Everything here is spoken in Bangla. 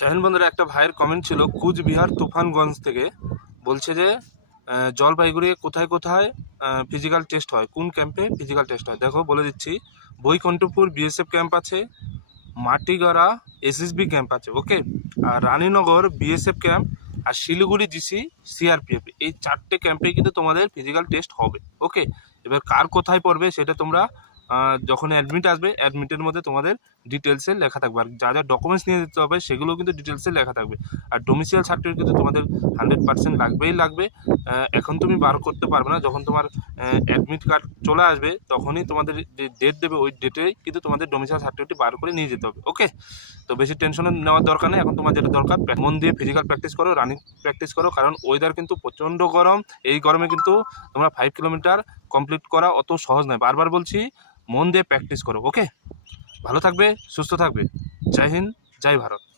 জয় হিন্দ বন্ধুরা, একটা ভাইয়ের কমেন্ট ছিল কুচবিহার তুফানগঞ্জ থেকে। বলছে যে জলপাইগুড়ি কোথায় কোথায় ফিজিক্যাল টেস্ট হয়, কোন ক্যাম্পে ফিজিক্যাল টেস্ট হয়। দেখো বলে দিচ্ছি, বৈকুণ্ঠপুর বিএসএফ ক্যাম্প আছে, মাটিগাড়া এসএসবি ক্যাম্প আছে, ওকে, আর রানীনগর বিএসএফ ক্যাম্প, আর শিলিগুড়ি জিসি সিআরপিএফ। এই চারটে ক্যাম্পে কিন্তু তোমাদের ফিজিক্যাল টেস্ট হবে, ওকে। এবার কার কোথায় পড়বে সেটা তোমরা যখন অ্যাডমিট আসবে, অ্যাডমিটের মধ্যে তোমাদের ডিটেলসে লেখা থাকবে, আর যা যা ডকুমেন্টস নিয়ে যেতে হবে সেগুলো কিন্তু ডিটেলসে লেখা থাকবে। আর ডোমিসিয়াল সার্টিফিকেট কিন্তু তোমাদের 100% লাগবেই লাগবে। এখন তুমি বার করতে পারবে না, যখন তোমার অ্যাডমিট কার্ড চলে আসবে তখনই তোমাদের যে ডেট দেবে ওই ডেটেই কিন্তু তোমাদের ডোমিসিয়াল সার্টিফিকেট বার করে নিয়ে যেতে হবে, ওকে। তো বেশি টেনশন নেওয়ার দরকার নেই, এখন তোমার যেটা দরকার মন দিয়ে ফিজিক্যাল প্র্যাকটিস করো, রানিং প্র্যাকটিস করো, কারণ ওয়েদার কিন্তু প্রচণ্ড গরম। এই গরমে কিন্তু তোমরা 5 কিলোমিটার কমপ্লিট করা অত সহজ নয়। বারবার বলছি, মন দিয়ে প্র্যাকটিস করো, ওকে। ভালো থাকবে, সুস্থ থাকবে। জয় হিন্দ, জয় ভারত।